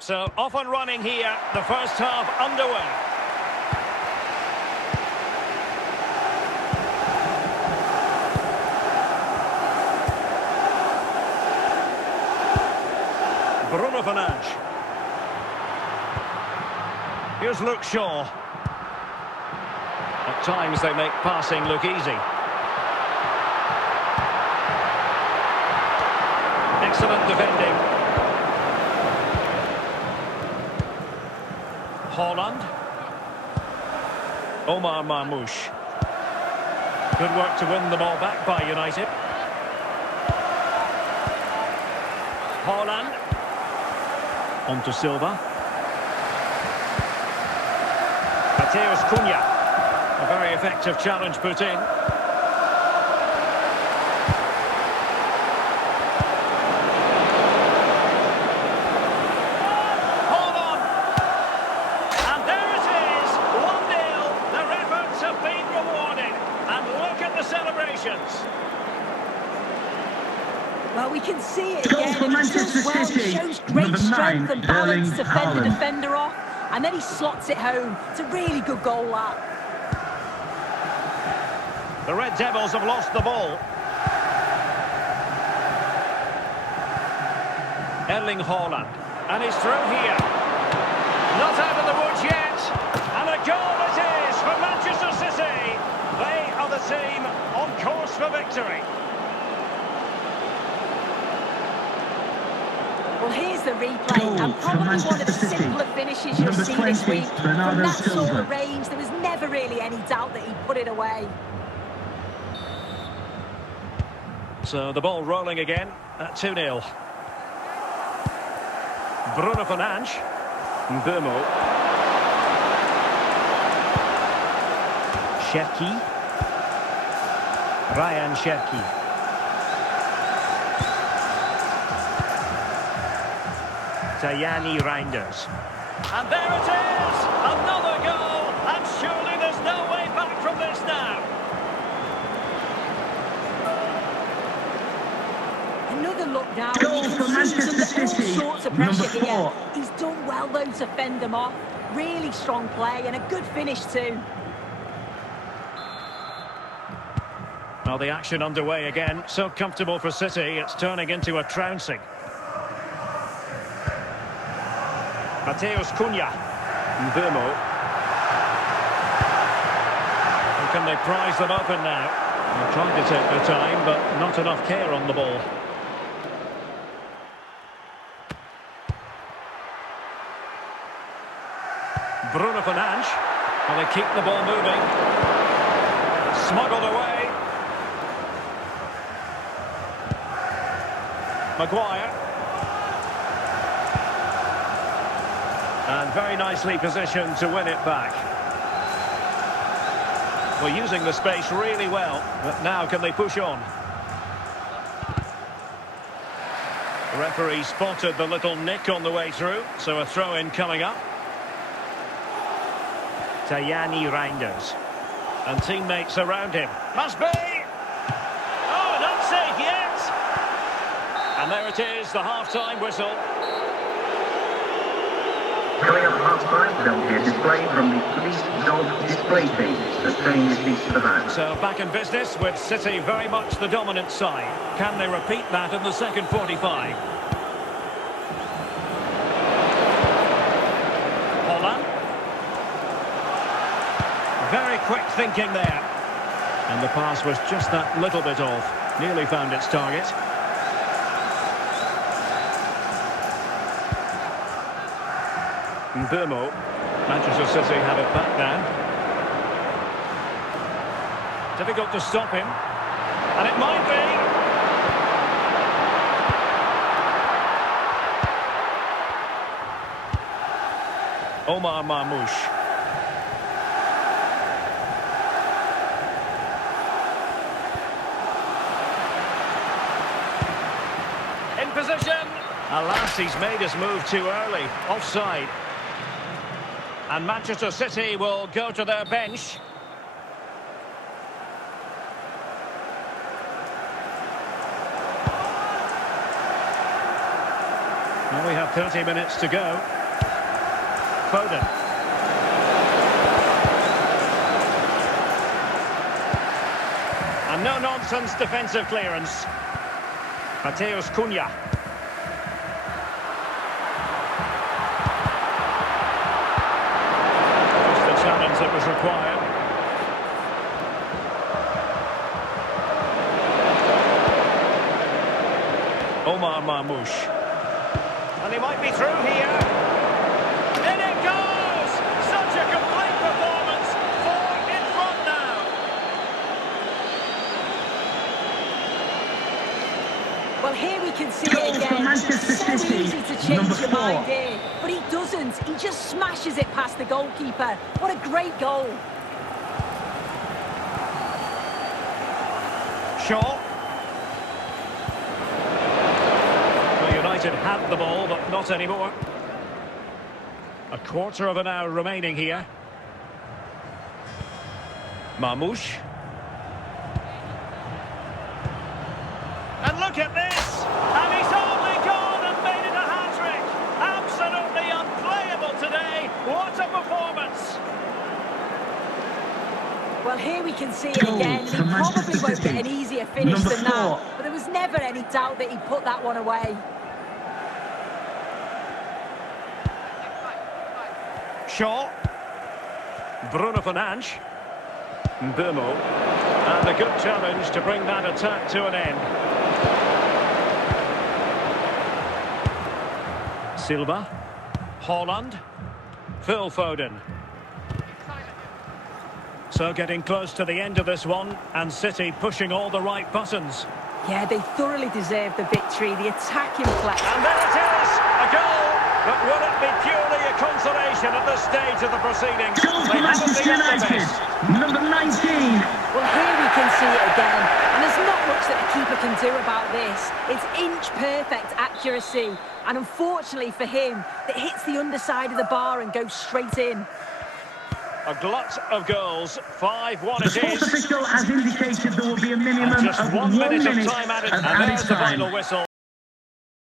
So off and running here, the first half underway. Bruno Fernandes. Here's Luke Shaw. At times they make passing look easy. Excellent defending. Haaland. Omar Marmoush. Good work to win the ball back by United. Haaland. On to Silva. Matheus Cunha. A very effective challenge put in. Hold on! And there it is! 1-0. Their efforts have been rewarded. And look at the celebrations. Well, we can see it Goal again. for Manchester City. Shows great Number strength 9, and balance Erling to fend the Haaland. defender off, and then he slots it home. It's a really good goal, that. The Red Devils have lost the ball. Erling Haaland. And he's through here. Not out of the woods yet. And a goal it is for Manchester City. They are the team on course for victory. Well, here's the replay, Goal and for probably one of the Manchester City. simpler finishes you'll Number see this 20, week. Bernardo From that sort Silva. of range, there was never really any doubt that he put it away. So the ball rolling again at 2-0. Bruno Fernandes. Mbeumo. Cherki. Ryan Cherki. Tajani Reinders. And there it is! Another goal! And surely there's no way back from this now. Another look now. Goal You for can see he's Manchester under all City. sorts of Number pressure here. 4. He's done well, though, to fend them off. Really strong play and a good finish, too. Well, the action underway again. So comfortable for City, it's turning into a trouncing. Matheus Cunha. Mbeumo. And can they prize them open now? They're trying to take their time, but not enough care on the ball. Bruno Fernandes. Well, they keep the ball moving. Smuggled away. Maguire. And very nicely positioned to win it back. Well, using the space really well, but now can they push on? The referee spotted the little nick on the way through, so a throw-in coming up. Tajani Reinders. And teammates around him. Must be! Oh, not safe yet! And there it is, the half-time whistle. Coming up at half-time, there'll be a display from the police dog display team as train speaks to the match. So back in business with City very much the dominant side. Can they repeat that in the second 45? Haaland. Very quick thinking there. And the pass was just that little bit off. Nearly found its target. Mbeumo. Manchester City have it back now. Difficult to stop him. And it might be. Omar Marmoush. In position. Alas, he's made his move too early. Offside. And Manchester City will go to their bench. Well, we have 30 minutes to go. Foden. And no-nonsense defensive clearance. Mateus Cunha. Just the challenge that was required. Omar Marmoush. And he might be through here. In it goes! Such a complete performance. 4 in front now. Well, here we can see Goal it for again. Manchester So City, easy to change number your 4. mind here. But he doesn't. He just smashes it past the goalkeeper. What a great goal. Shaw. Well, United had the ball, but not anymore. A quarter of an hour remaining here. Marmoush. And look at this! And he's only gone and made it a hat-trick! Absolutely unplayable today! What a performance! Well, here we can see it Goal again. And he for probably Manchester won't get City, an easier finish number than 4. that. But there was never any doubt that he put that one away. Shaw. Bruno Fernandes. Mbeumo. And a good challenge to bring that attack to an end. Silva. Haaland. Phil Foden. So getting close to the end of this one, and City pushing all the right buttons. Yeah, they thoroughly deserve the victory. The attacking play. And there it is! A goal! But will it be purely a consolation at this stage of the proceedings? Goal for They haven't Manchester been at the United, best. number 19. Well, here we can see it again. And there's not much that the keeper can do about this. It's inch-perfect accuracy. And unfortunately for him, it hits the underside of the bar and goes straight in. A glut of goals. 5-1 The it sports is. official has indicated there will be a minimum And just of 1 1 minute minute of time added. of And added there's the time. final whistle.